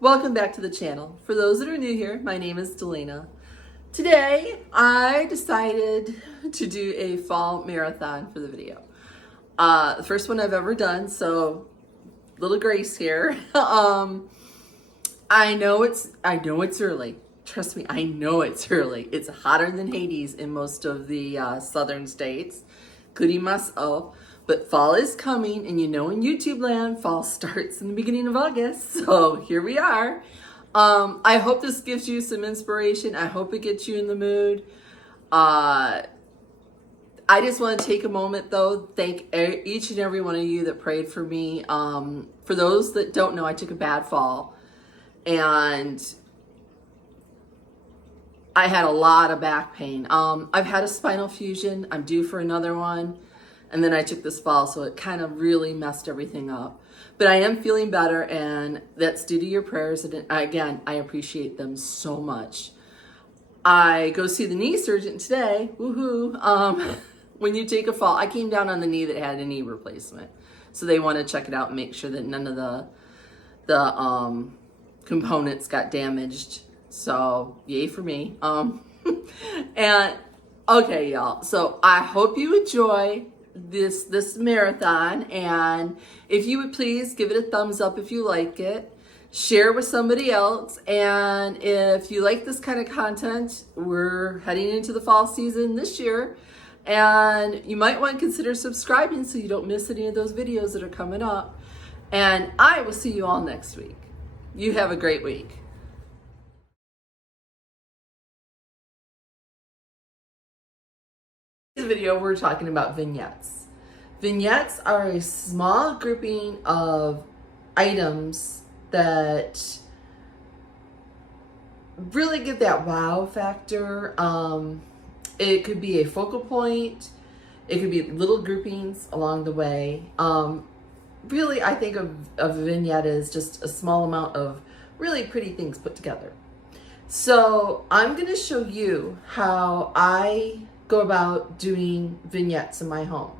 Welcome back to the channel. For those that are new here, my name is Delana. Today, I decided to do a fall marathon for the video. The first one I've ever done, so little grace here. I know it's early. Trust me, I know it's early. It's hotter than Hades in most of the southern states, including myself. But fall is coming, and you know in YouTube land, fall starts in the beginning of August. So here we are. I hope this gives you some inspiration. I hope it gets you in the mood. I just want to take a moment, though, thank each and every one of you that prayed for me. For those that don't know, I took a bad fall, and I had a lot of back pain. I've had a spinal fusion. I'm due for another one. And then I took this fall, so it kind of really messed everything up. But I am feeling better, and that's due to your prayers. And again, I appreciate them so much. I go see the knee surgeon today. Woohoo! When you take a fall, I came down on the knee that had a knee replacement, so they want to check it out and make sure that none of the components got damaged. So yay for me. And okay, y'all. So I hope you enjoy this marathon, and if you would please give it a thumbs up if you like it, share with somebody else, and if you like this kind of content, we're heading into the fall season this year, and you might want to consider subscribing so you don't miss any of those videos that are coming up. And I will see you all next week. You have a great week. In this video, we're talking about vignettes. Vignettes are a small grouping of items that really give that wow factor. It could be a focal point. It could be little groupings along the way. Really, I think of a vignette as just a small amount of really pretty things put together. So I'm going to show you how I go about doing vignettes in my home.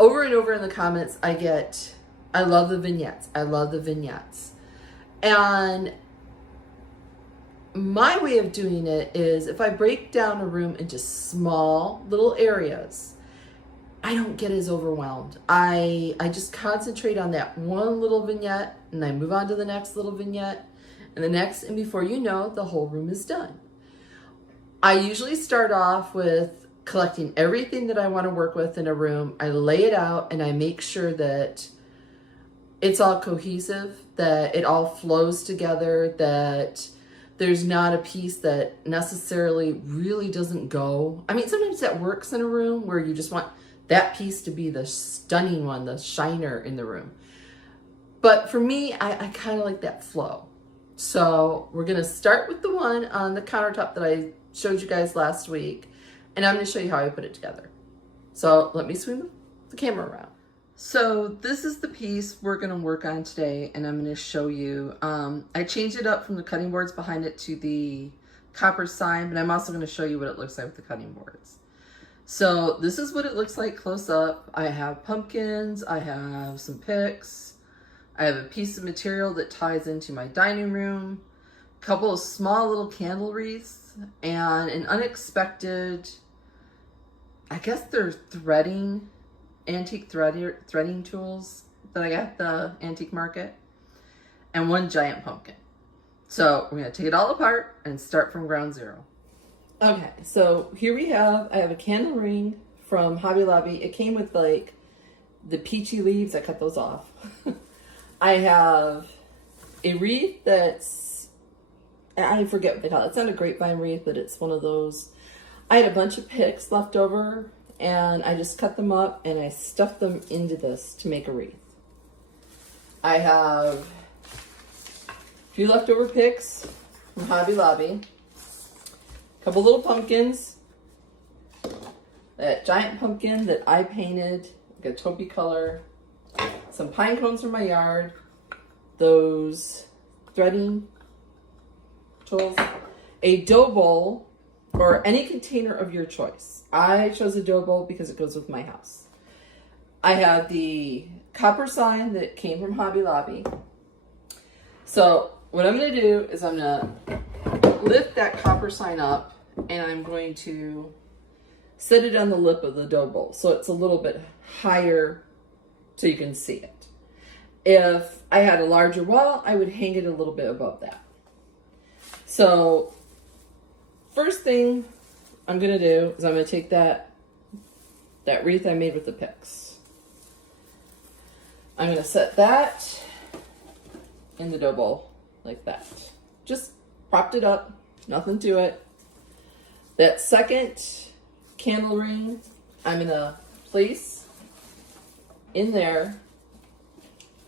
Over and over in the comments, I get, I love the vignettes. I love the vignettes. And my way of doing it is if I break down a room into small little areas, I don't get as overwhelmed. I just concentrate on that one little vignette, and I move on to the next little vignette and the next, and before you know, the whole room is done. I usually start off with collecting everything that I want to work with in a room. I lay it out, and I make sure that it's all cohesive, that it all flows together, that there's not a piece that necessarily really doesn't go. I mean, sometimes that works in a room where you just want that piece to be the stunning one, the shiner in the room. But for me, I kind of like that flow. So we're going to start with the one on the countertop that I showed you guys last week, and I'm going to show you how I put it together. So let me swing the camera around. So this is the piece we're going to work on today, and I'm going to show you. I changed it up from the cutting boards behind it to the copper sign, but I'm also going to show you what it looks like with the cutting boards. So this is what it looks like close up. I have pumpkins, I have some picks, I have a piece of material that ties into my dining room, a couple of small little candle wreaths, and an unexpected, I guess they're threading, antique threading tools that I got at the antique market, and one giant pumpkin. So we're going to take it all apart and start from ground zero. Okay, so here I have a candle ring from Hobby Lobby. It came with like the peachy leaves. I cut those off. I have a wreath that's, I forget what they call it. It's not a grapevine wreath, but it's one of those. I had a bunch of picks left over, and I just cut them up and I stuffed them into this to make a wreath. I have a few leftover picks from Hobby Lobby, a couple little pumpkins, that giant pumpkin that I painted, like a taupey color, some pine cones from my yard, those threading tools, a dough bowl, or any container of your choice. I chose a dough bowl because it goes with my house. I have the copper sign that came from Hobby Lobby, So what I'm going to do is I'm going to lift that copper sign up, and I'm going to set it on the lip of the dough bowl so it's a little bit higher so you can see it. If I had a larger wall, I would hang it a little bit above that. So first thing I'm going to do is I'm going to take that wreath I made with the picks. I'm going to set that in the dough bowl like that. Just propped it up, nothing to it. That second candle ring, I'm going to place in there.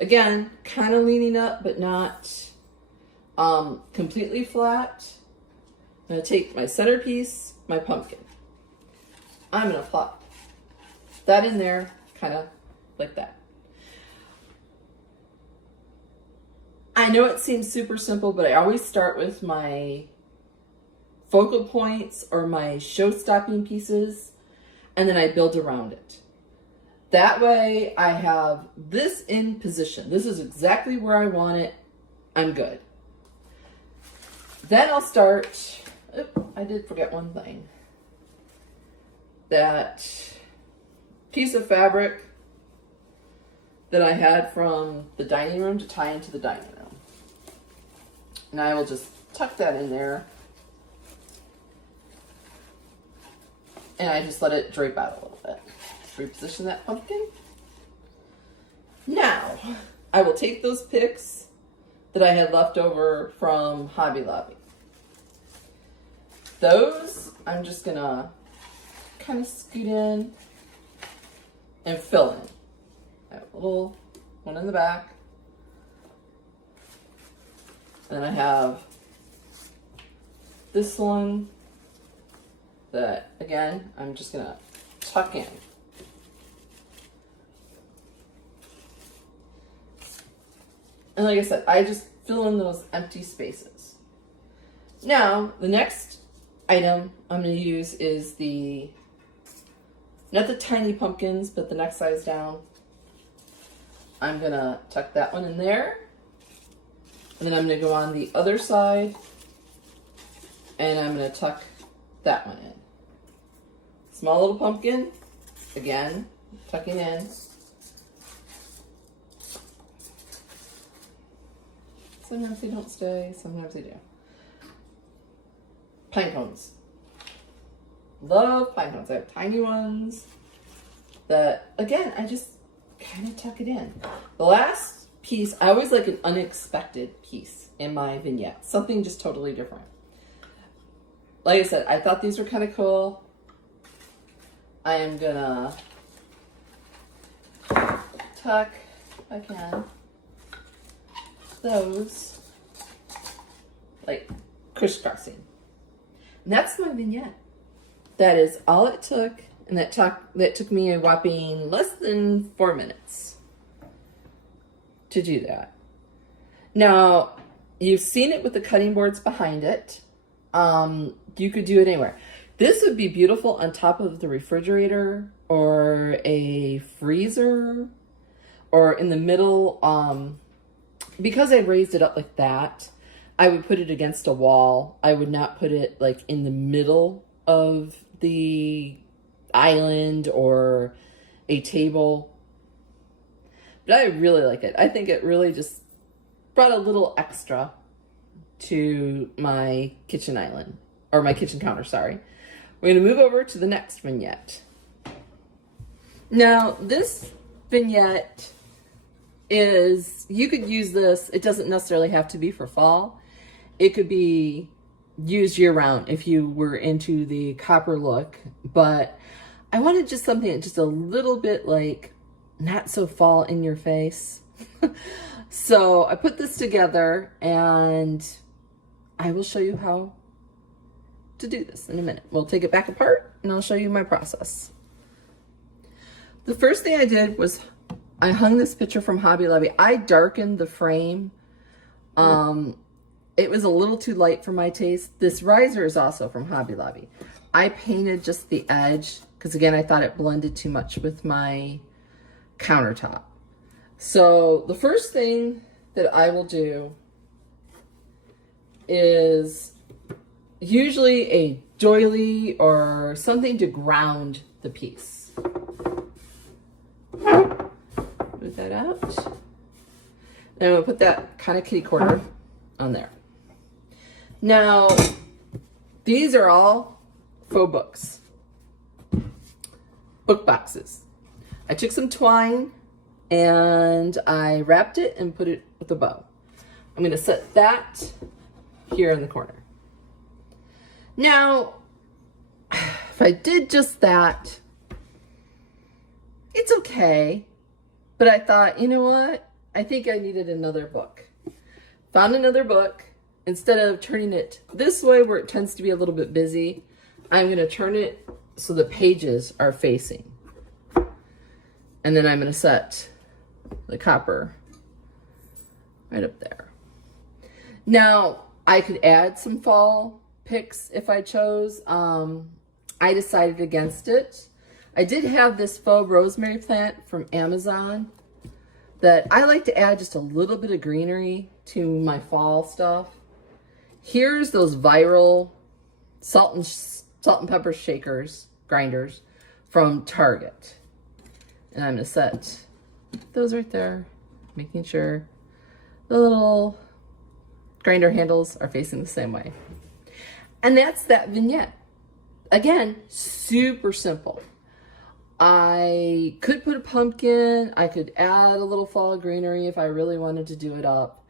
Again, kind of leaning up, but not completely flat. I'm going to take my centerpiece, my pumpkin. I'm going to plop that in there, kind of like that. I know it seems super simple, but I always start with my focal points or my show-stopping pieces, and then I build around it. That way I have this in position. This is exactly where I want it. I'm good. Then I'll start, I did forget one thing. That piece of fabric that I had from the dining room to tie into the dining room. And I will just tuck that in there. And I just let it drape out a little bit. Reposition that pumpkin. Now, I will take those picks that I had left over from Hobby Lobby. Those, I'm just gonna kind of scoot in and fill in. I have a little one in the back. And then I have this one that, again, I'm just gonna tuck in. And like I said, I just fill in those empty spaces. Now, the next item I'm going to use is not the tiny pumpkins, but the next size down. I'm going to tuck that one in there. And then I'm going to go on the other side. And I'm going to tuck that one in. Small little pumpkin. Again, tucking in. Sometimes they don't stay, sometimes they do. Pine cones. Love pine cones. I have tiny ones that, again, I just kind of tuck it in. The last piece, I always like an unexpected piece in my vignette. Something just totally different. Like I said, I thought these were kind of cool. I am gonna tuck, if I can, those like crisscrossing. And that's my vignette. That is all it took, and that took me a whopping less than 4 minutes to do that. Now, you've seen it with the cutting boards behind it. You could do it anywhere. This would be beautiful on top of the refrigerator or a freezer or in the middle. Because I raised it up like that, I would put it against a wall. I would not put it like in the middle of the island or a table. But I really like it. I think it really just brought a little extra to my kitchen island, or my kitchen counter, sorry. We're going to move over to the next vignette. Now, this vignette is, you could use this, it doesn't necessarily have to be for fall. It could be used year round if you were into the copper look, but I wanted just something just a little bit like not so fall in your face. So I put this together and I will show you how to do this in a minute. We'll take it back apart and I'll show you my process. The first thing I did was I hung this picture from Hobby Lobby. I darkened the frame. It was a little too light for my taste. This riser is also from Hobby Lobby. I painted just the edge because, again, I thought it blended too much with my countertop. So the first thing that I will do is usually a doily or something to ground the piece. Move that out. And I'm gonna put that kind of kitty corner on there. Now, these are all faux books, book boxes. I took some twine and I wrapped it and put it with a bow. I'm gonna set that here in the corner. Now, if I did just that, it's okay. But I thought, you know what? I think I needed another book. Found another book. Instead of turning it this way where it tends to be a little bit busy, I'm gonna turn it so the pages are facing. And then I'm gonna set the copper right up there. Now, I could add some fall picks if I chose. I decided against it. I did have this faux rosemary plant from Amazon that I like to add just a little bit of greenery to my fall stuff. Here's those viral salt and pepper grinders from Target. And I'm gonna set those right there, making sure the little grinder handles are facing the same way. And that's that vignette. Again, super simple. I could put a pumpkin, I could add a little fall greenery if I really wanted to do it up,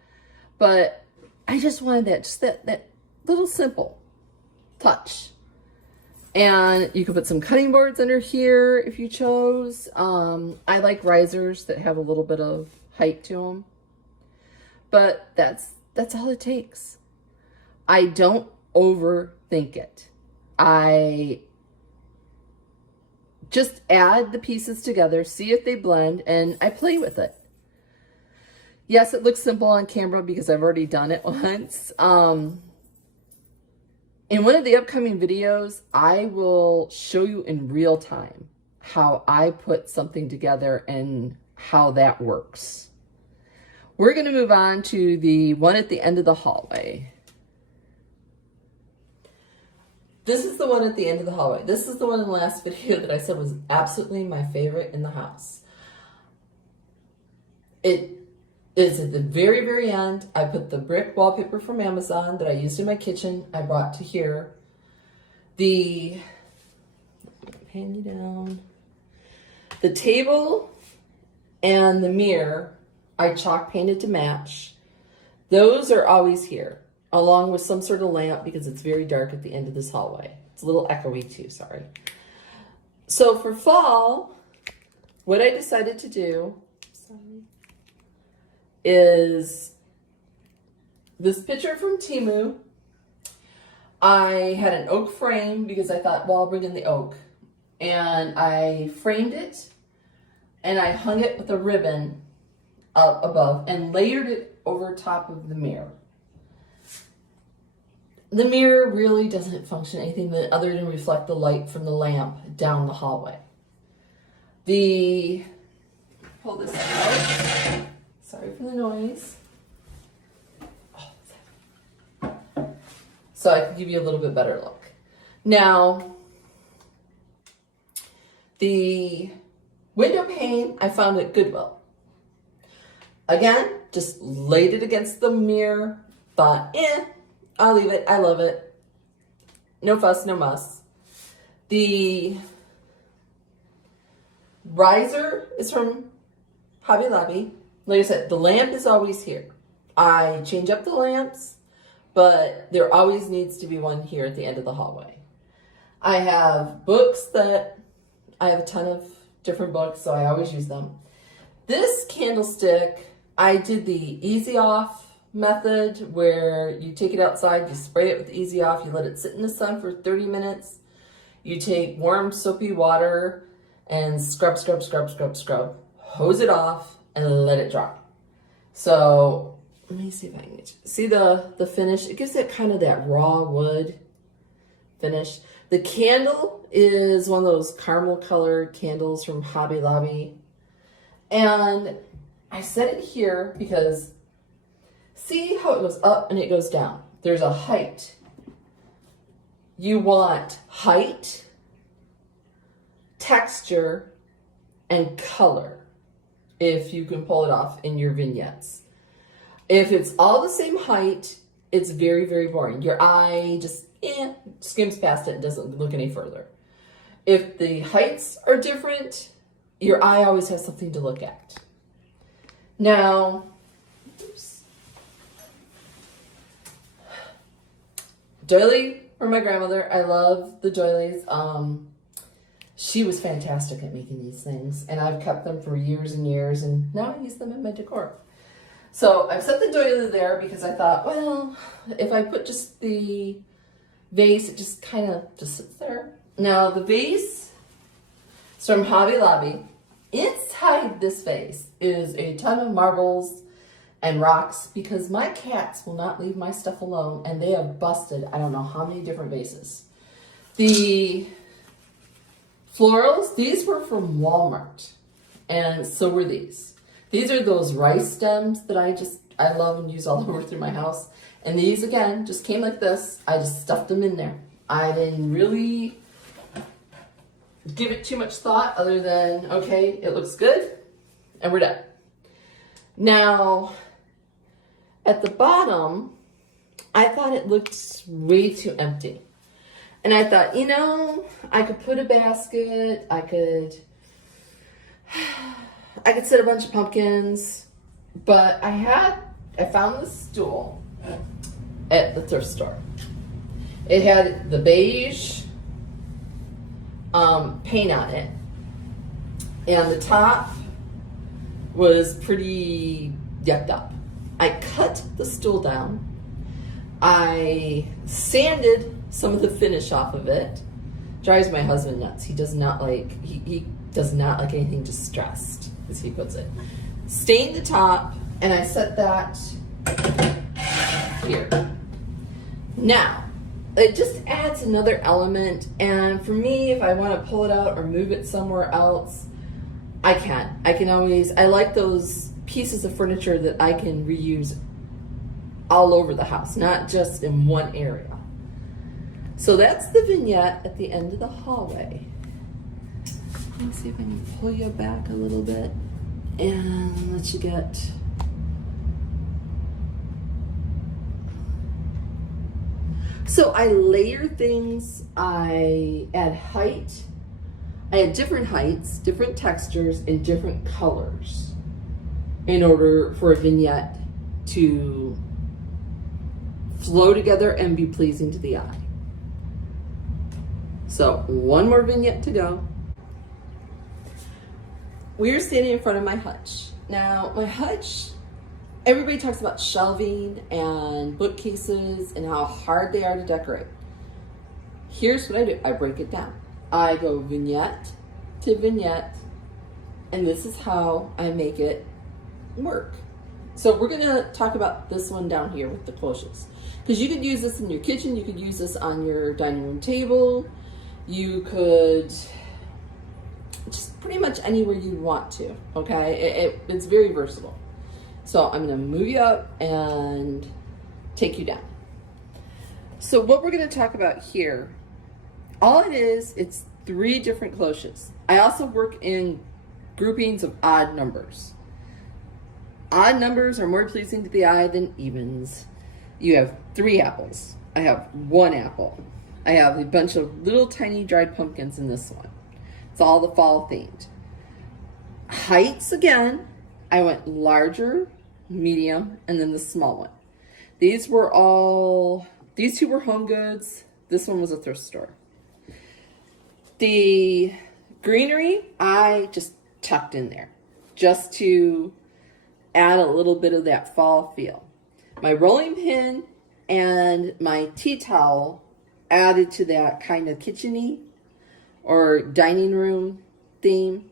but I just wanted that little simple touch. And you could put some cutting boards under here if you chose. I like risers that have a little bit of height to them, but that's all it takes. I don't overthink it. I just add the pieces together, see if they blend, and I play with it. Yes, it looks simple on camera because I've already done it once. In one of the upcoming videos, I will show you in real time how I put something together and how that works. We're going to move on to the one at the end of the hallway. This is the one at the end of the hallway. This is the one in the last video that I said was absolutely my favorite in the house. It is at the very, very end. I put the brick wallpaper from Amazon that I used in my kitchen. I brought to here. Hand you down. The table and the mirror I chalk painted to match. Those are always here, along with some sort of lamp because it's very dark at the end of this hallway. It's a little echoey too, sorry. So for fall, what I decided to do is this picture from Temu. I had an oak frame because I thought, well, I'll bring in the oak. And I framed it and I hung it with a ribbon up above and layered it over top of the mirror. The mirror really doesn't function anything other than reflect the light from the lamp down the hallway. Pull this out. Sorry for the noise. So I can give you a little bit better look. Now, the window pane I found at Goodwill. Again, just laid it against the mirror, thought, I'll leave it, I love it. No fuss, no muss. The riser is from Hobby Lobby. Like I said, the lamp is always here. I change up the lamps, but there always needs to be one here at the end of the hallway. I have books that I have a ton of different books, so I always use them. This candlestick, I did the easy off method where you take it outside, you spray it with easy off, you let it sit in the sun for 30 minutes. You take warm soapy water and scrub, hose it off and let it dry. So let me see if I can see the finish. It gives it kind of that raw wood finish. The candle is one of those caramel colored candles from Hobby Lobby. And I set it here because see how it goes up and it goes down. there's a height. You want height, texture, and color if you can pull it off in your vignettes. If it's all the same height, it's very, very boring. Your eye just skims past it and doesn't look any further. If the heights are different, your eye always has something to look at. Now, doily for my grandmother. I love the doilies. She was fantastic at making these things, and I've kept them for years and years, and now I use them in my decor. So I've set the doily there because I thought, well, if I put just the vase, it just kind of just sits there. Now the vase is from Hobby Lobby. Inside this vase is a ton of marbles and rocks because my cats will not leave my stuff alone, and they have busted I don't know how many different vases. The florals, these were from Walmart, and so were these. These are those rice stems that I love and use all over through my house. And these, again, just came like this. I just stuffed them in there. I didn't really give it too much thought other than, okay, it looks good, and we're done. Now, at the bottom, I thought it looked way too empty. And I thought, you know, I could put a basket, I could set a bunch of pumpkins, but I found this stool at the thrift store. It had the beige paint on it, and the top was pretty yucked up. I cut the stool down. I sanded some of the finish off of it. Drives my husband nuts. He does not like anything distressed, as he puts it. Stained the top, and I set that here. Now, it just adds another element, and for me, if I want to pull it out or move it somewhere else, I can. I like those pieces of furniture that I can reuse all over the house, not just in one area. So that's the vignette at the end of the hallway. Let me see if I can pull you back a little bit and let you get. So I layer things, I add height. I add different heights, different textures, and different colors in order for a vignette to flow together and be pleasing to the eye. So one more vignette to go. We are standing in front of my hutch. Now, my hutch, everybody talks about shelving and bookcases and how hard they are to decorate. Here's what I do. I break it down. I go vignette to vignette, and this is how I make it work. So we're gonna talk about this one down here with the cloches, because you could use this in your kitchen, you could use this on your dining room table, you could just pretty much anywhere you want to, okay? It's very versatile. So I'm gonna move you up and take you down. So what we're gonna talk about here, all it is, it's 3 different cloches. I also work in groupings of odd numbers. Odd numbers are more pleasing to the eye than evens. You have 3 apples. I have 1 apple. I have a bunch of little tiny dried pumpkins in this one. It's all the fall themed. Heights, again, I went larger, medium, and then the small one. These 2 were Home Goods. This one was a thrift store. The greenery, I just tucked in there just to add a little bit of that fall feel. My rolling pin and my tea towel added to that kind of kitchen-y or dining room theme.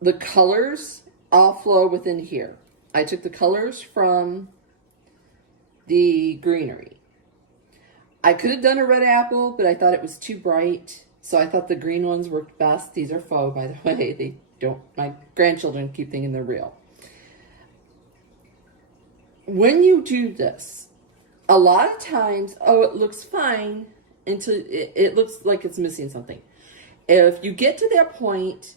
The colors all flow within here. I took the colors from the greenery. I could have done a red apple, but I thought it was too bright, so I thought the green ones worked best. These are faux, by the way. My grandchildren keep thinking they're real. when you do this, a lot of times, oh, it looks fine until it looks like it's missing something. If you get to that point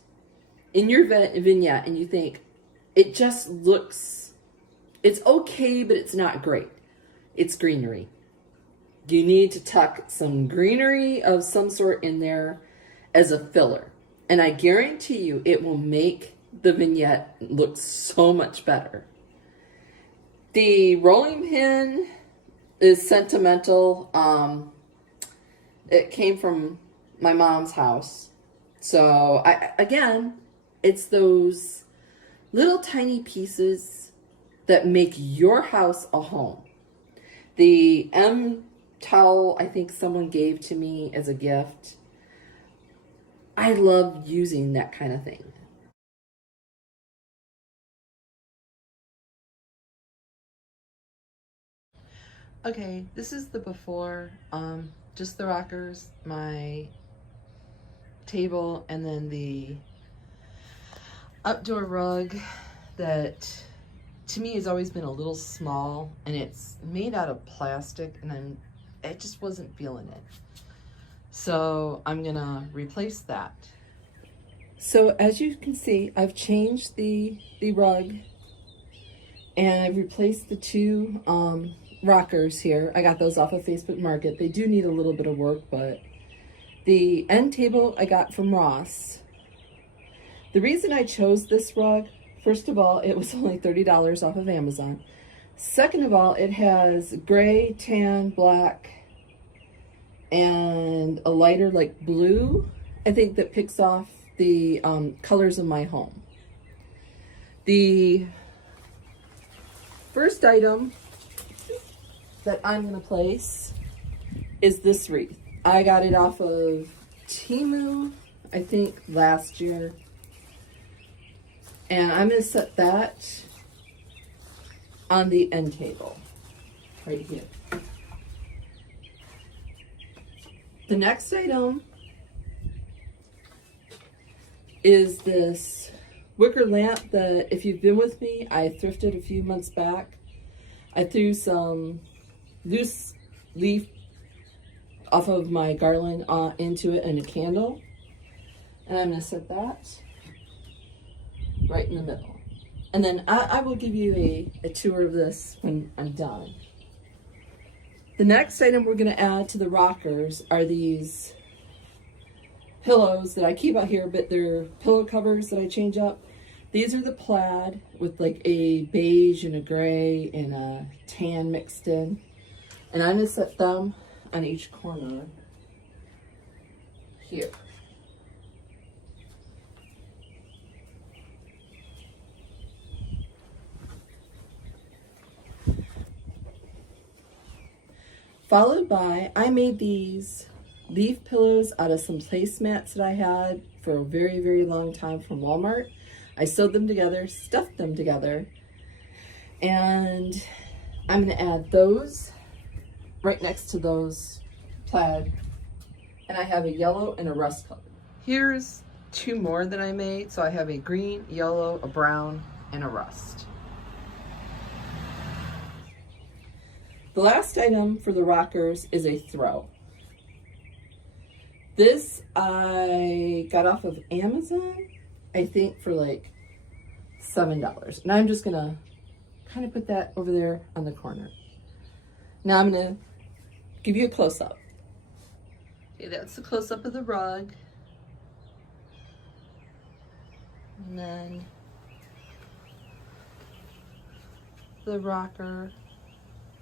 in your vignette and you think it just looks, it's okay, but it's not great, it's greenery. You need to tuck some greenery of some sort in there as a filler. And I guarantee you it will make the vignette look so much better. The rolling pin is sentimental. It came from my mom's house. So again, it's those little tiny pieces that make your house a home. The towel I think someone gave to me as a gift. I love using that kind of thing. Okay, this is the before, just the rockers, my table, and then the outdoor rug that to me has always been a little small, and it's made out of plastic, and I just wasn't feeling it. So I'm gonna replace that. So as you can see, I've changed the rug, and I've replaced the two rockers here. I got those off of Facebook Market. They do need a little bit of work, but the end table I got from Ross. The reason I chose this rug, first of all, it was only $30 off of Amazon. Second of all, it has gray, tan, black, and a lighter like blue, I think, that picks off the colors of my home. The first item that I'm gonna place is this wreath. I got it off of Temu, I think last year. And I'm gonna set that on the end table, right here. The next item is this wicker lamp that, if you've been with me, I thrifted a few months back. I threw some loose leaf off of my garland into it and a candle. And I'm gonna set that right in the middle. And then I will give you a tour of this when I'm done. The next item we're gonna add to the rockers are these pillows that I keep out here, but they're pillow covers that I change up. These are the plaid with like a beige and a gray and a tan mixed in. And I'm gonna set them on each corner here. Followed by, I made these leaf pillows out of some placemats that I had for a very, very long time from Walmart. I sewed them together, stuffed them together, and I'm gonna add those right next to those plaid. And I have a yellow and a rust color. Here's two more that I made. So I have a green, yellow, a brown, and a rust. The last item for the rockers is a throw. This I got off of Amazon, I think for like $7. And I'm just gonna kind of put that over there on the corner. Now I'm gonna give you a close-up. Okay, that's the close-up of the rug. And then the rocker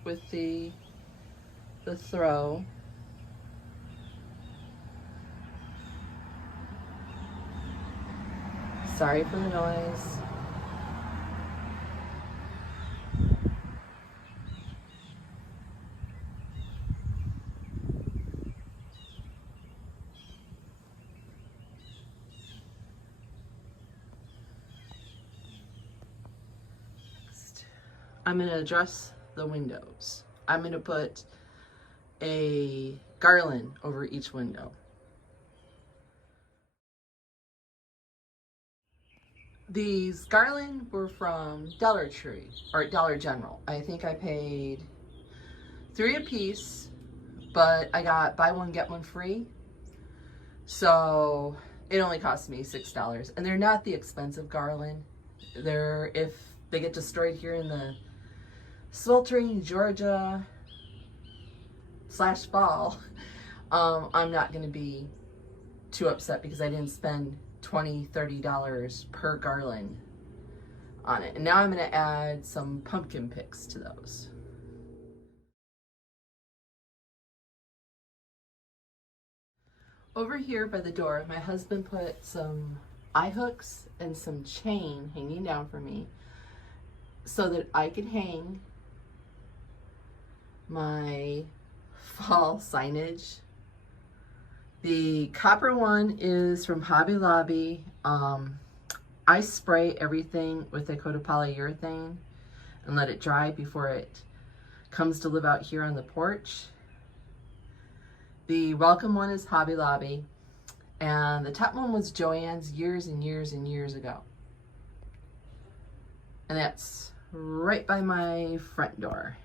with the throw. Sorry for the noise. Next, I'm going to address the windows. I'm going to put a garland over each window. These garland were from Dollar Tree or Dollar General. I think I paid $3 a piece, but I got buy one get one free. So it only cost me $6, and they're not the expensive garland. They're, if they get destroyed here in the sweltering Georgia / fall, I'm not going to be too upset because I didn't spend $20, $30 per garland on it. And now I'm going to add some pumpkin picks to those. Over here by the door, my husband put some eye hooks and some chain hanging down for me so that I could hang my fall signage. The copper one is from Hobby Lobby. I spray everything with a coat of polyurethane and let it dry before it comes to live out here on the porch. The welcome one is Hobby Lobby, and the top one was Joann's years and years and years ago. And that's right by my front door.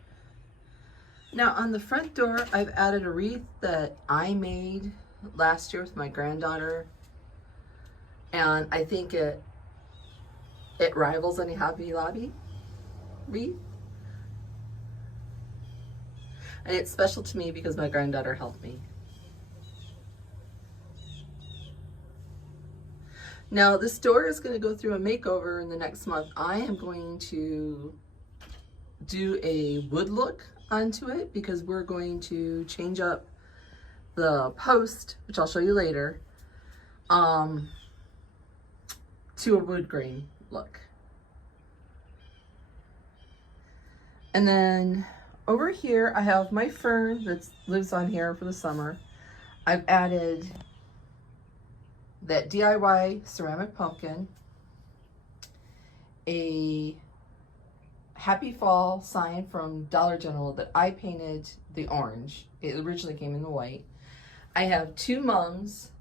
Now on the front door, I've added a wreath that I made last year with my granddaughter, and I think it rivals any Hobby Lobby wreath. And it's special to me because my granddaughter helped me. Now this door is going to go through a makeover in the next month. I am going to do a wood look onto it because we're going to change up the post, which I'll show you later, to a wood grain look. And then over here I have my fern that lives on here for the summer. I've added that DIY ceramic pumpkin, a Happy Fall sign from Dollar General that I painted the orange. It originally came in the white. I have two mums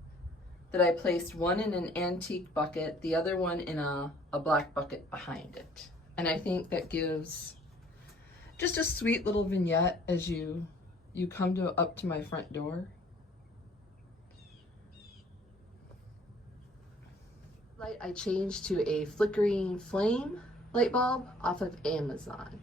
that I placed, one in an antique bucket, the other one in a black bucket behind it. And I think that gives just a sweet little vignette as you come up to my front door. Light I changed to a flickering flame light bulb off of Amazon.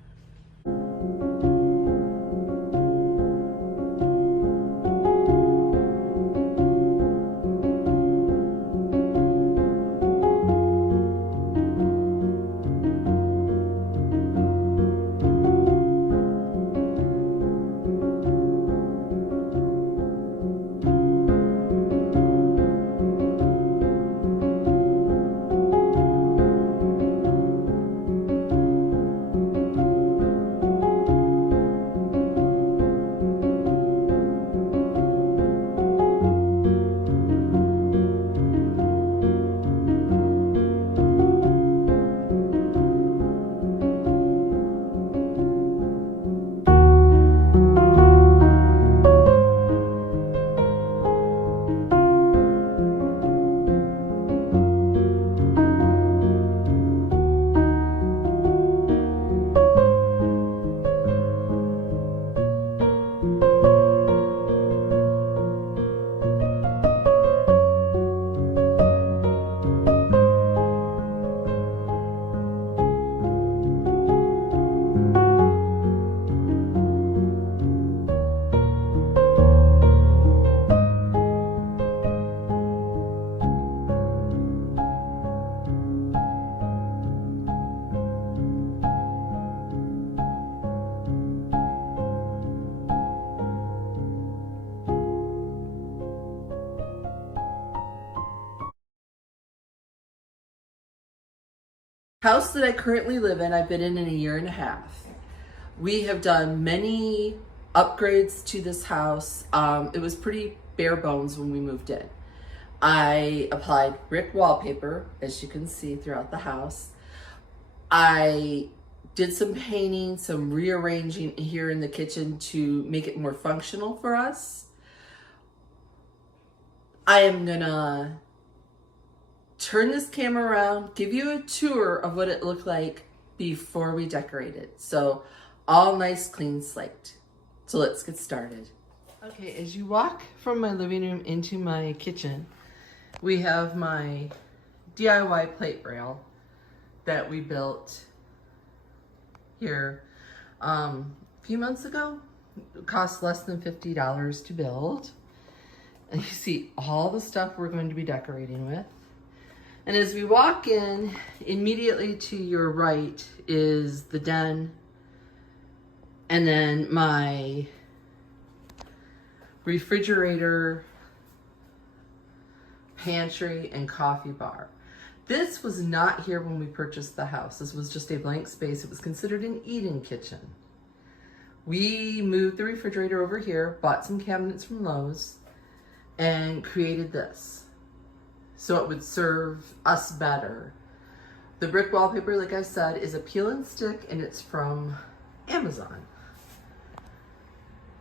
House that I currently live in, I've been in a year and a half. We have done many upgrades to this house. It was pretty bare bones when we moved in. I applied brick wallpaper, as you can see throughout the house. I did some painting, some rearranging here in the kitchen to make it more functional for us. I am gonna turn this camera around, give you a tour of what it looked like before we decorated. So all nice, clean slate. So let's get started. Okay, as you walk from my living room into my kitchen, we have my DIY plate rail that we built here a few months ago. It cost less than $50 to build. And you see all the stuff we're going to be decorating with. And as we walk in, immediately to your right is the den, and then my refrigerator, pantry, and coffee bar. This was not here when we purchased the house. This was just a blank space. It was considered an eat-in kitchen. We moved the refrigerator over here, bought some cabinets from Lowe's, and created this so it would serve us better. The brick wallpaper, like I said, is a peel and stick, and it's from Amazon.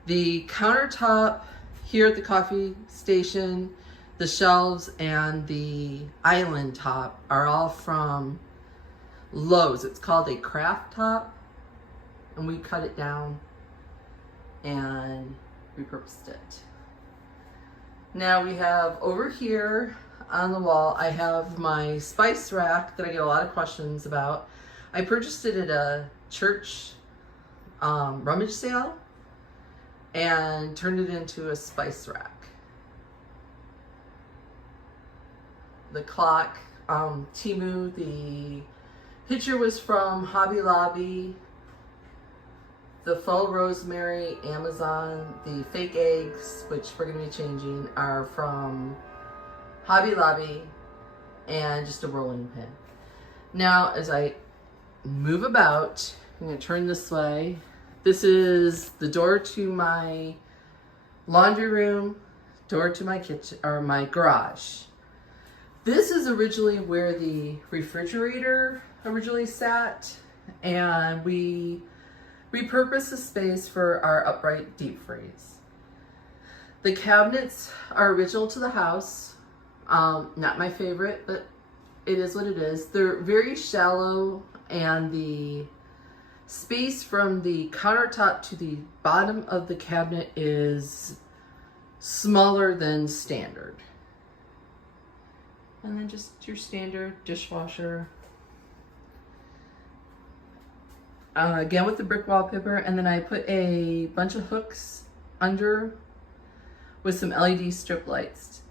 The countertop here at the coffee station, the shelves, and the island top are all from Lowe's. It's called a craft top, and we cut it down and repurposed it. Now we have over here on the wall, I have my spice rack that I get a lot of questions about. I purchased it at a church rummage sale and turned it into a spice rack. The clock, Timu, the picture was from Hobby Lobby. The faux rosemary, Amazon. The fake eggs, which we're going to be changing, are from Hobby Lobby, and just a rolling pin. Now, as I move about, I'm going to turn this way. This is the door to my laundry room, door to my kitchen, or my garage. This is originally where the refrigerator originally sat, and we repurposed the space for our upright deep freeze. The cabinets are original to the house. Not my favorite, but it is what it is. They're very shallow, and the space from the countertop to the bottom of the cabinet is smaller than standard. And then just your standard dishwasher. Again with the brick wallpaper, and then I put a bunch of hooks under with some LED strip lights.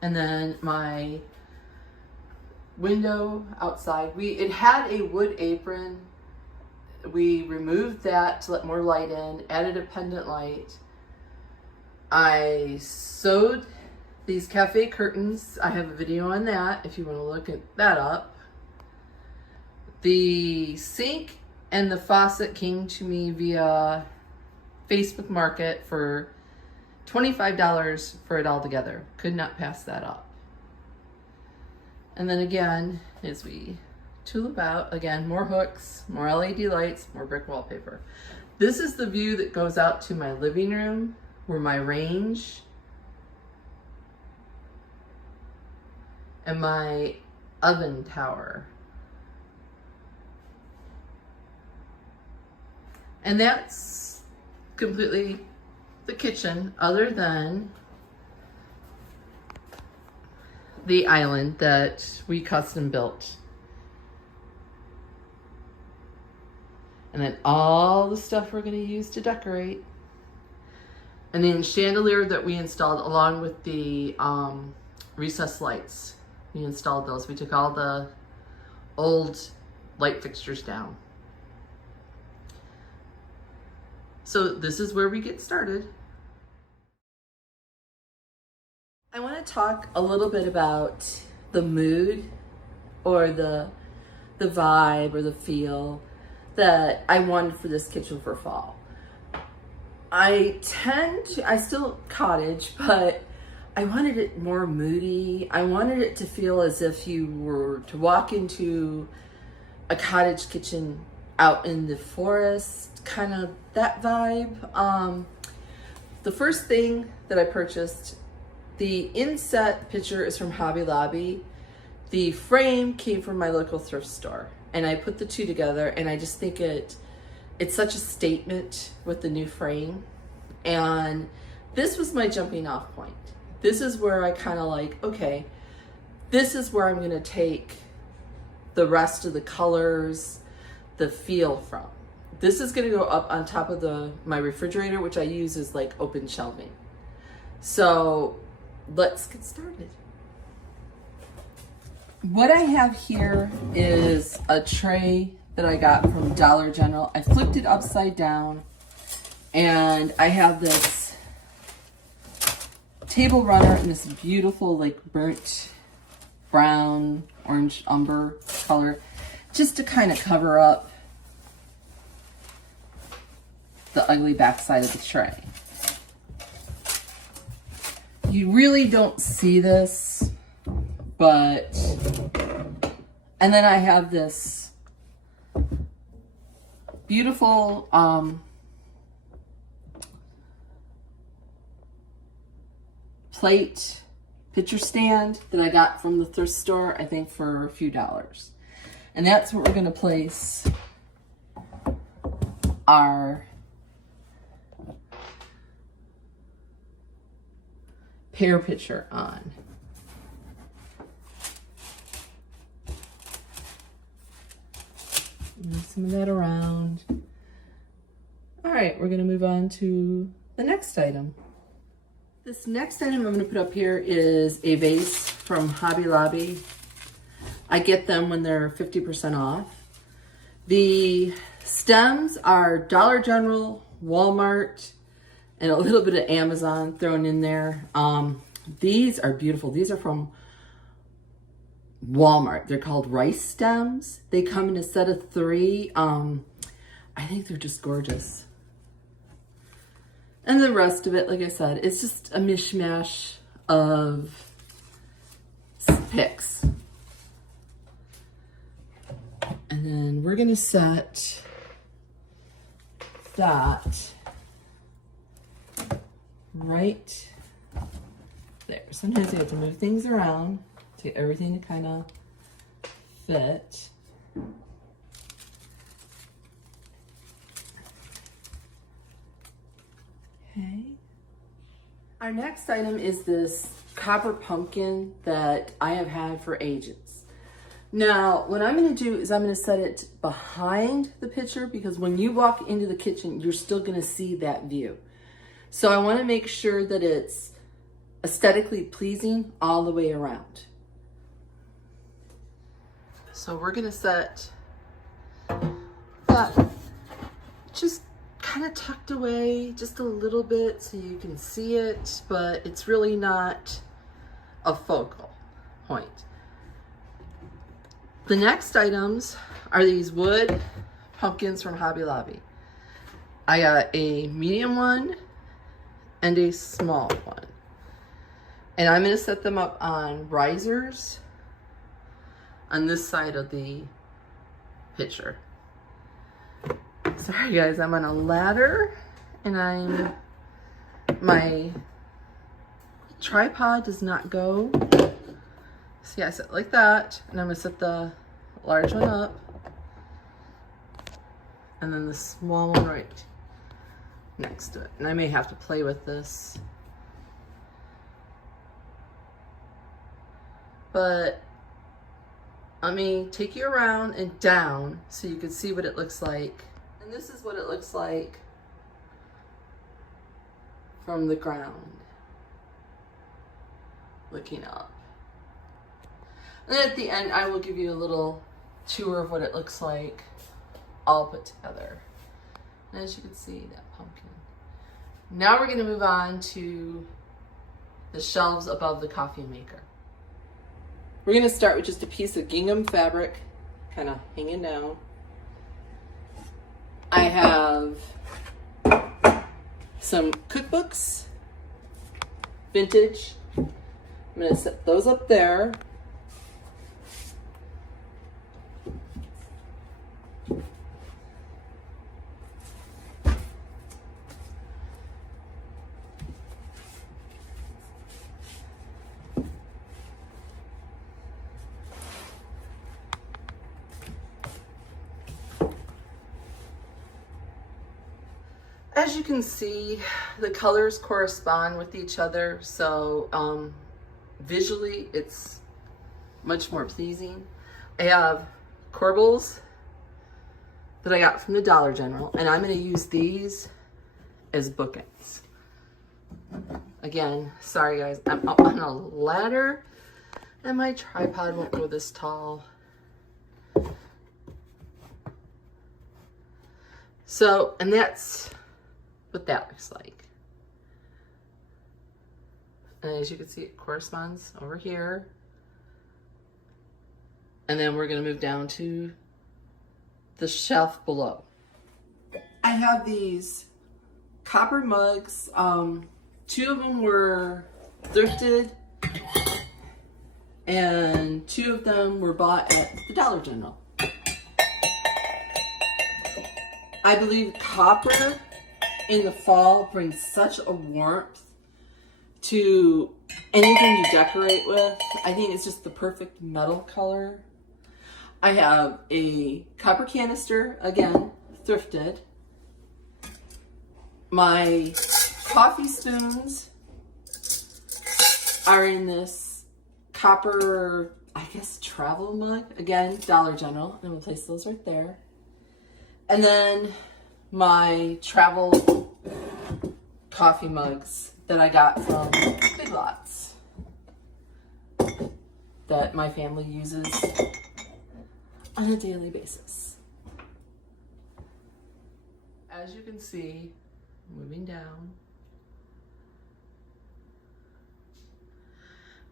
And then my window outside, it had a wood apron. We removed that to let more light in, added a pendant light. I sewed these cafe curtains. I have a video on that if you want to look at that up. The sink and the faucet came to me via Facebook Market for $25 for it all together. Could not pass that up. And then again, as we tool about, again, more hooks, more LED lights, more brick wallpaper. This is the view that goes out to my living room, where my range and my oven tower. And that's completely the kitchen, other than the island that we custom built. And then all the stuff we're going to use to decorate. And then chandelier that we installed along with the recessed lights. We installed those. We took all the old light fixtures down. So this is where we get started. I want to talk a little bit about the mood or the vibe or the feel that I wanted for this kitchen for fall. I still cottage, but I wanted it more moody. I wanted it to feel as if you were to walk into a cottage kitchen out in the forest, kind of that vibe. The first thing that I purchased The inset picture is from Hobby Lobby. The frame came from my local thrift store, and I put the two together, and I just think it's such a statement with the new frame. And this was my jumping off point. This is where I kind of like, okay, this is where I'm gonna take the rest of the colors, the feel from. This is gonna go up on top of my refrigerator, which I use as like open shelving. So let's get started. What I have here is a tray that I got from Dollar General. I flipped it upside down, and I have this table runner in this beautiful like burnt brown, orange umber color, just to kind of cover up the ugly backside of the tray. You really don't see this, but, and then I have this beautiful plate picture stand that I got from the thrift store, I think for a few dollars. And that's what we're gonna place our pear picture on. Move some of that around. All right, we're gonna move on to the next item. This next item I'm gonna put up here is a vase from Hobby Lobby. I get them when they're 50% off. The stems are Dollar General, Walmart, and a little bit of Amazon thrown in there. These are beautiful. These are from Walmart. They're called rice stems. They come in a set of 3. I think they're just gorgeous. And the rest of it, like I said, it's just a mishmash of picks. And then we're gonna set that right there. Sometimes you have to move things around to get everything to kind of fit. Okay. Our next item is this copper pumpkin that I have had for ages. Now, what I'm going to do is I'm going to set it behind the picture, because when you walk into the kitchen, you're still going to see that view. So I want to make sure that it's aesthetically pleasing all the way around. So we're going to set that just kind of tucked away just a little bit so you can see it, but it's really not a focal point. The next items are these wood pumpkins from Hobby Lobby. I got a medium one and a small one. And I'm going to set them up on risers on this side of the picture. Sorry guys, I'm on a ladder and my tripod does not go. So yeah, I set it like that, and I'm gonna set the large one up and then the small one right next to it. And I may have to play with this, but let me take you around and down so you can see what it looks like. And this is what it looks like from the ground, looking up. And then at the end, I will give you a little tour of what it looks like all put together. And as you can see, that pumpkin. Now we're gonna move on to the shelves above the coffee maker. We're gonna start with just a piece of gingham fabric, kind of hanging down. I have some cookbooks, vintage. I'm gonna set those up there. As you can see, the colors correspond with each other, so visually it's much more pleasing. I have corbels that I got from the Dollar General, and I'm going to use these as bookends. Again, sorry guys, I'm up on a ladder and my tripod won't go this tall. So, and that's what that looks like. And as you can see, it corresponds over here. And then we're going to move down to the shelf below. I have these copper mugs. 2 of them were thrifted and 2 of them were bought at the Dollar General. I believe copper in the fall brings such a warmth to anything you decorate with. I think it's just the perfect metal color. I have a copper canister, again, thrifted. My coffee spoons are in this copper, I guess, travel mug. Again, Dollar General. And we'll place those right there. And then my travel coffee mugs that I got from Big Lots that my family uses on a daily basis. As you can see, moving down.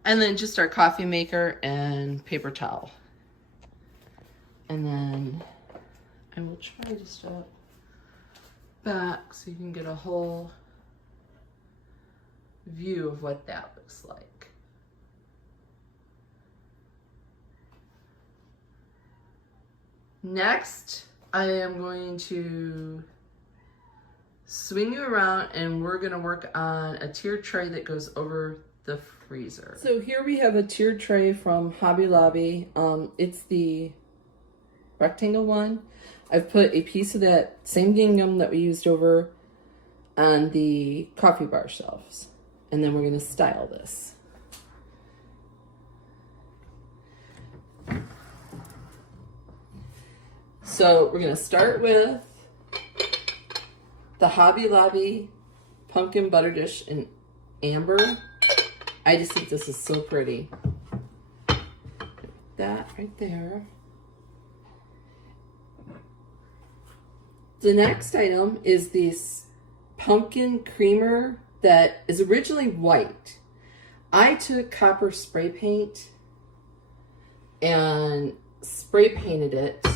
And then just our coffee maker and paper towel. And then I will try to step back so you can get a whole view of what that looks like. Next, I am going to swing you around and we're going to work on a tiered tray that goes over the freezer. So here we have a tiered tray from Hobby Lobby. It's the rectangle one. I've put a piece of that same gingham that we used over on the coffee bar shelves. And then we're going to style this. So we're going to start with the Hobby Lobby pumpkin butter dish in amber. I just think this is so pretty. That right there. The next item is this pumpkin creamer that is originally white. I took copper spray paint and spray painted it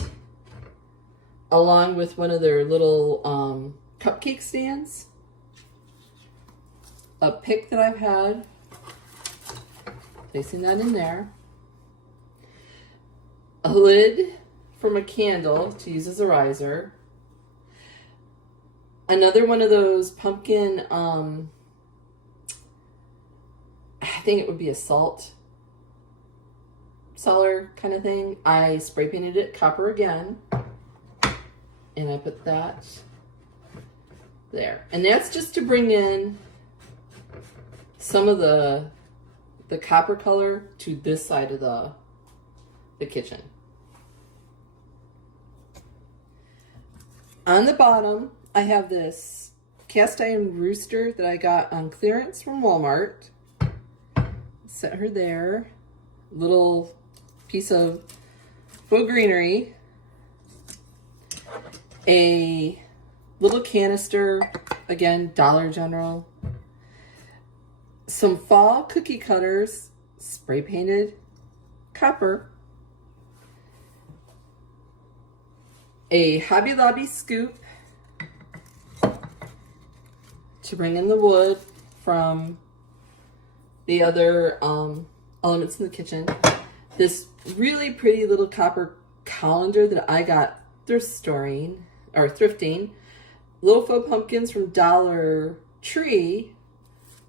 along with one of their little cupcake stands. A pick that I've had, placing that in there. A lid from a candle to use as a riser. Another one of those pumpkin, I think it would be a salt cellar kind of thing. I spray painted it copper again. And I put that there. And that's just to bring in some of the copper color to this side of the kitchen. On the bottom, I have this cast iron rooster that I got on clearance from Walmart. Set her there. Little piece of faux greenery. A little canister, again, Dollar General. Some fall cookie cutters, spray painted copper. A Hobby Lobby scoop to bring in the wood from the other elements in the kitchen. This really pretty little copper colander that I got thrifting. Little faux pumpkins from Dollar Tree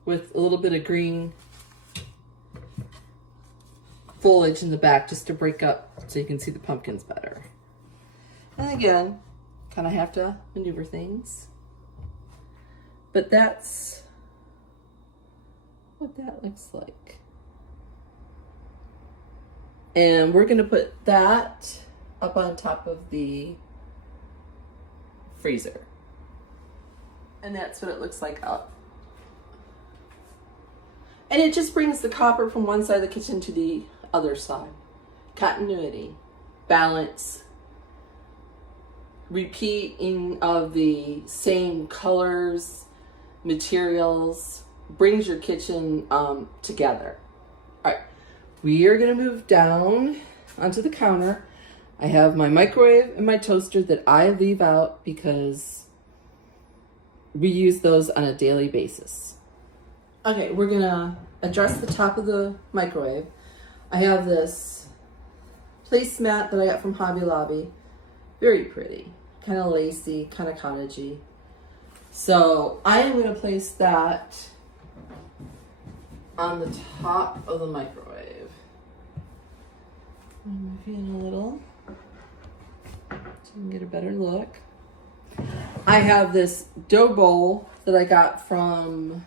with a little bit of green foliage in the back just to break up so you can see the pumpkins better. And again, kind of have to maneuver things. But that's what that looks like. And we're gonna put that up on top of the freezer. And that's what it looks like up. And it just brings the copper from one side of the kitchen to the other side. Continuity, balance, repeating of the same colors, materials, brings your kitchen together. All right, we are gonna move down onto the counter. I have my microwave and my toaster that I leave out because we use those on a daily basis. Okay, we're gonna address the top of the microwave. I have this placemat that I got from Hobby Lobby. Very pretty, kind of lacy, kind of cottagey. So I am gonna place that on the top of the microwave. I'm moving a little so you can get a better look. I have this dough bowl that I got from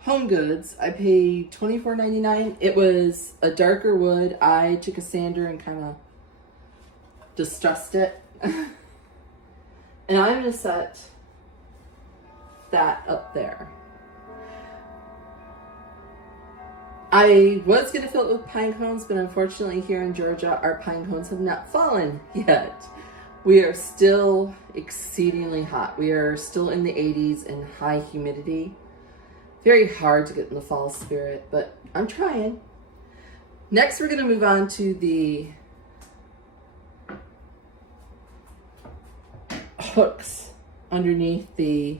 Home Goods. I paid $24.99. It was a darker wood. I took a sander and kind of distressed it. And I'm going to set that up there. I was going to fill it with pine cones, but unfortunately here in Georgia, our pine cones have not fallen yet. We are still exceedingly hot. We are still in the 80s and high humidity. Very hard to get in the fall spirit, but I'm trying. Next, we're going to move on to the hooks underneath the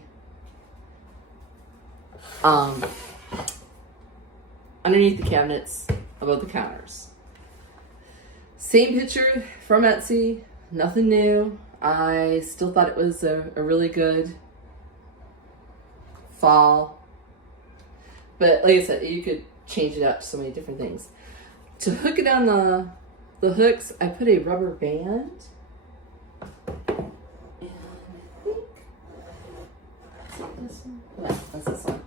cabinets above the counters. Same picture from Etsy, nothing new. I still thought it was a really good fall. But like I said, you could change it up to so many different things. To hook it on the hooks, I put a rubber band. And I think, is it this one? No, that's this one.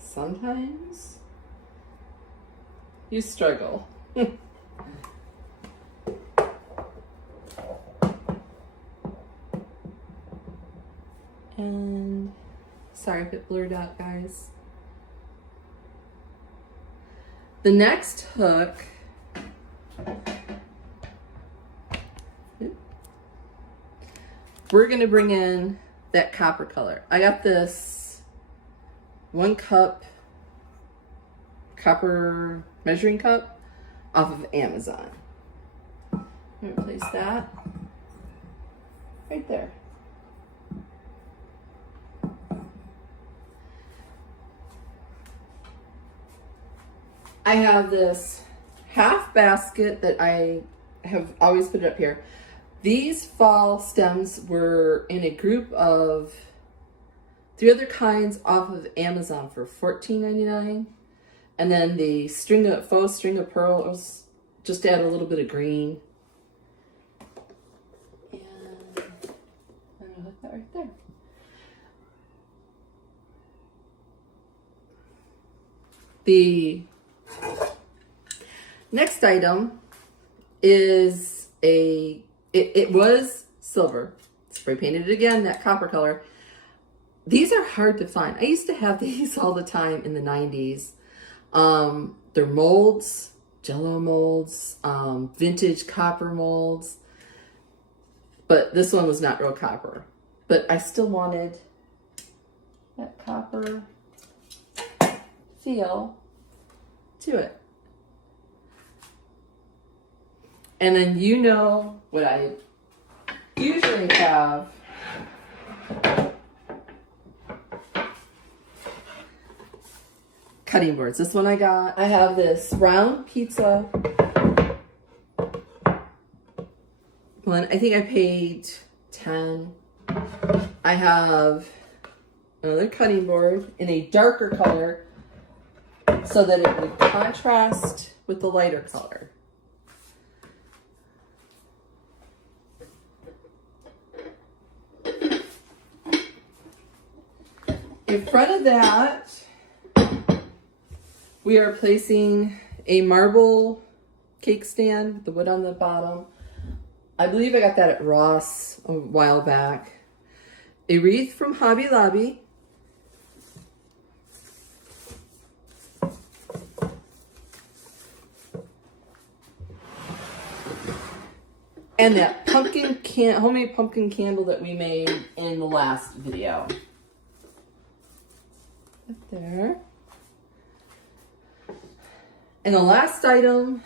Sometimes you struggle. And sorry if it blurred out, guys. The next hook, we're gonna bring in that copper color. I got this 1 cup copper measuring cup off of Amazon. I'm gonna place that right there. I have this half basket that I have always put up here. These fall stems were in a group of 3 other kinds off of Amazon for $14.99. And then the faux string of pearls, just add a little bit of green. And I'm gonna hook that right there. The next item is it was silver. Spray painted it again, that copper color. These are hard to find. I used to have these all the time in the 90s. They're molds, Jello molds, vintage copper molds. But this one was not real copper. But I still wanted that copper feel to it. And then you know what I usually have. Cutting boards. This one I got. I have this round pizza one. I think I paid $10. I have another cutting board in a darker color so that it would contrast with the lighter color. In front of that, we are placing a marble cake stand with the wood on the bottom. I believe I got that at Ross a while back. A wreath from Hobby Lobby. And that homemade pumpkin candle that we made in the last video. Up there. And the last item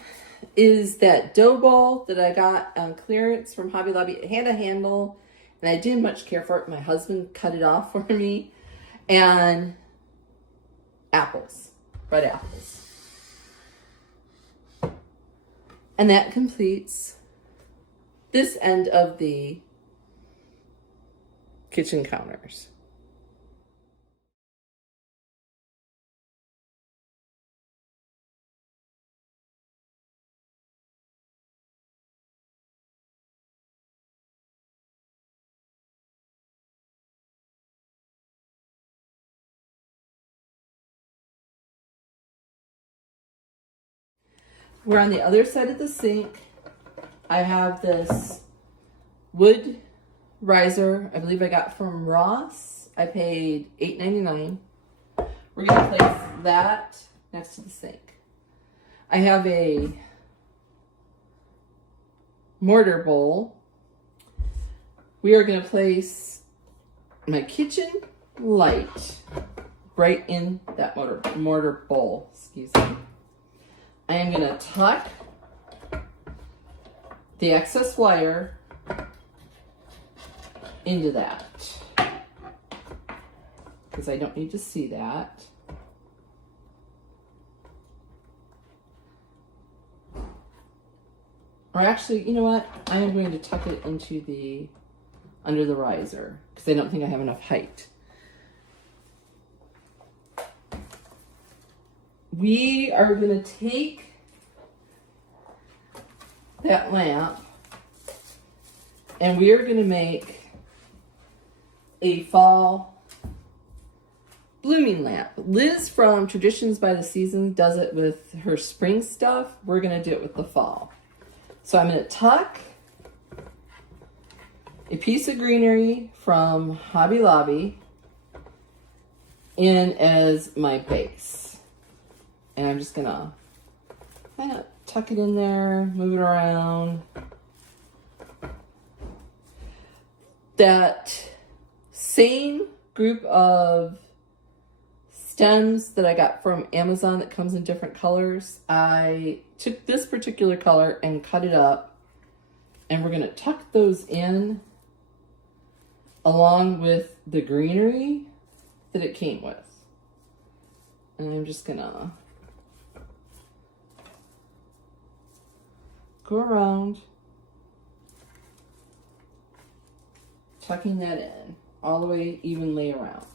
is that dough ball that I got on clearance from Hobby Lobby. It had a handle, and I didn't much care for it. My husband cut it off for me. And apples, red apples. And that completes this end of the kitchen counters. We're on the other side of the sink. I have this wood riser, I believe I got from Ross. I paid $8.99. We're gonna place that next to the sink. I have a mortar bowl. We are gonna place my kitchen light right in that mortar bowl, excuse me. I am gonna tuck the excess wire into that because I don't need to see that. Or actually, you know what? I am going to tuck it into the under the riser because I don't think I have enough height. We are going to take that lamp and we are going to make a fall blooming lamp. Liz from Traditions by the Seasons does it with her spring stuff. We're going to do it with the fall. So I'm going to tuck a piece of greenery from Hobby Lobby in as my base. And I'm just going to kind of tuck it in there, move it around. That same group of stems that I got from Amazon that comes in different colors, I took this particular color and cut it up, and we're going to tuck those in along with the greenery that it came with. And I'm just going to go around, tucking that in all the way evenly around,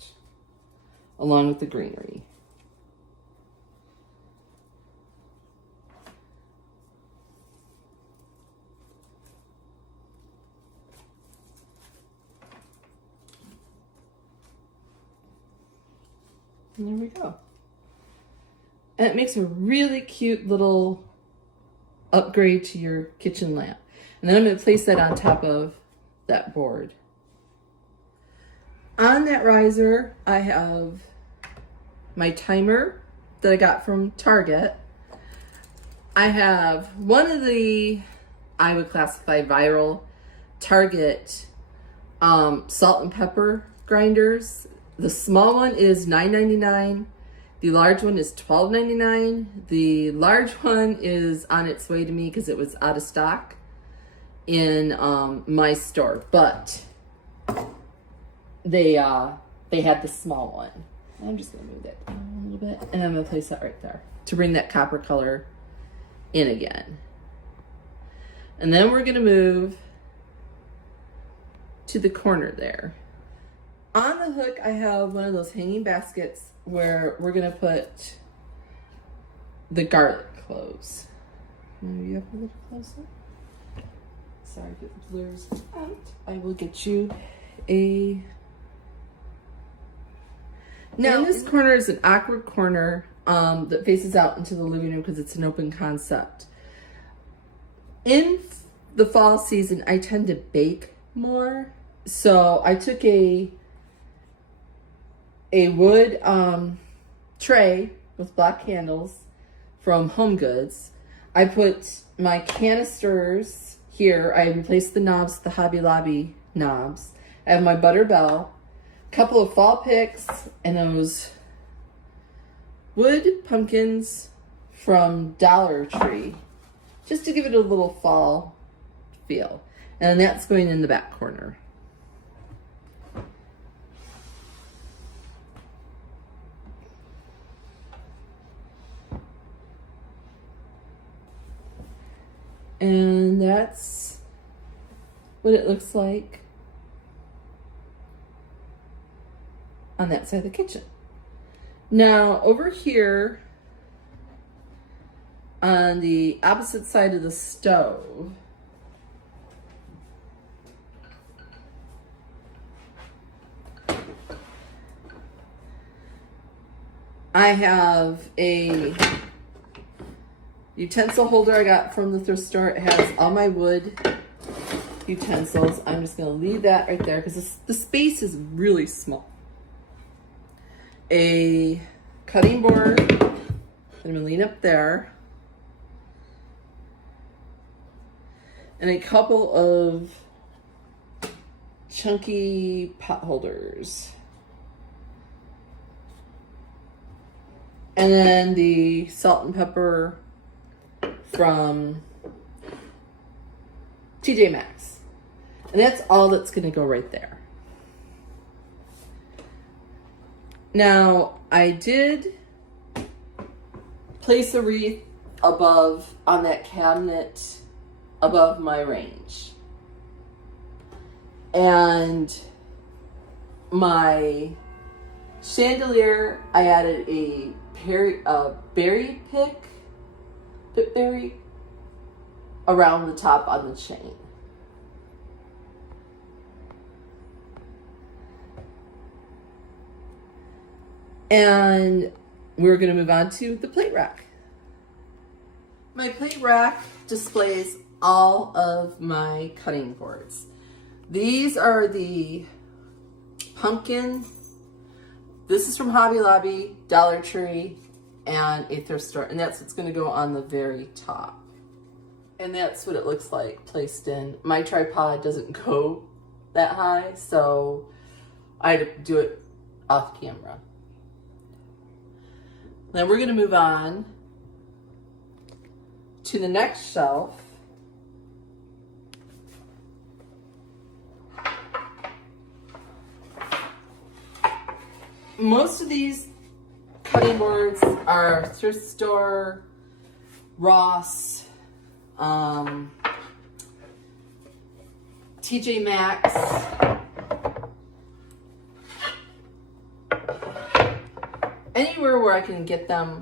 along with the greenery. And there we go. And it makes a really cute little upgrade to your kitchen lamp. And then I'm going to place that on top of that board. On that riser, I have my timer that I got from Target. I have one of the, I would classify viral Target salt and pepper grinders. The small one is $9.99. The large one is $12.99. The large one is on its way to me because it was out of stock in my store. But they had the small one. I'm just going to move that down a little bit. And I'm going to place that right there to bring that copper color in again. And then we're going to move to the corner there. On the hook, I have one of those hanging baskets where we're going to put the garlic cloves. Maybe up a little closer. Sorry if it blurs out. I will get you a Now, this corner is an awkward corner that faces out into the living room because it's an open concept. In the fall season, I tend to bake more. So I took a wood tray with black handles from Home Goods. I put my canisters here. I replaced the knobs with the Hobby Lobby knobs. I have my butter bell, a couple of fall picks, and those wood pumpkins from Dollar Tree, just to give it a little fall feel. And that's going in the back corner. And that's what it looks like on that side of the kitchen. Now, over here on the opposite side of the stove, I have a utensil holder I got from the thrift store. It has all my wood utensils. I'm just going to leave that right there because the space is really small. A cutting board. I'm going to lean up there. And a couple of chunky pot holders. And then the salt and pepper from TJ Maxx. And that's all that's going to go right there. Now, I did place a wreath above on that cabinet above my range. And my chandelier, I added a berry pipberry around the top on the chain. And we're going to move on to the plate rack. My plate rack displays all of my cutting boards. These are the pumpkin. This is from Hobby Lobby, Dollar Tree, and a thrift store. And that's what's going to go on the very top. And that's what it looks like placed in. My tripod doesn't go that high, so I had to do it off camera. Then we're going to move on to the next shelf. Most of these cutting boards are thrift store, Ross, TJ Maxx, anywhere where I can get them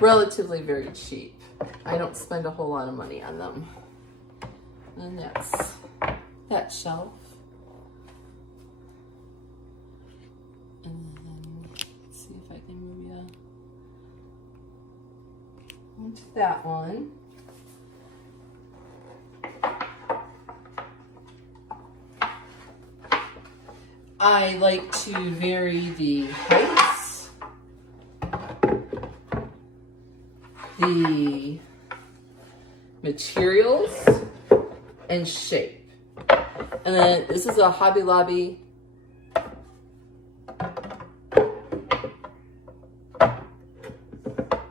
relatively very cheap. I don't spend a whole lot of money on them. And that's that shelf. And then let's see if I can move you onto that one. I like to vary the heights, the materials, and shape. And then this is a Hobby Lobby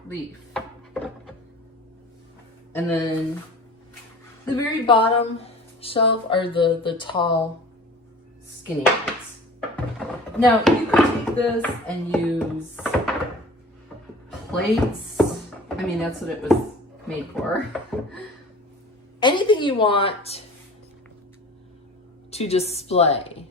leaf. And then the very bottom shelf are the tall, skinny ones. Now, you could take this and use plates. I mean, that's what it was made for. Anything you want to display.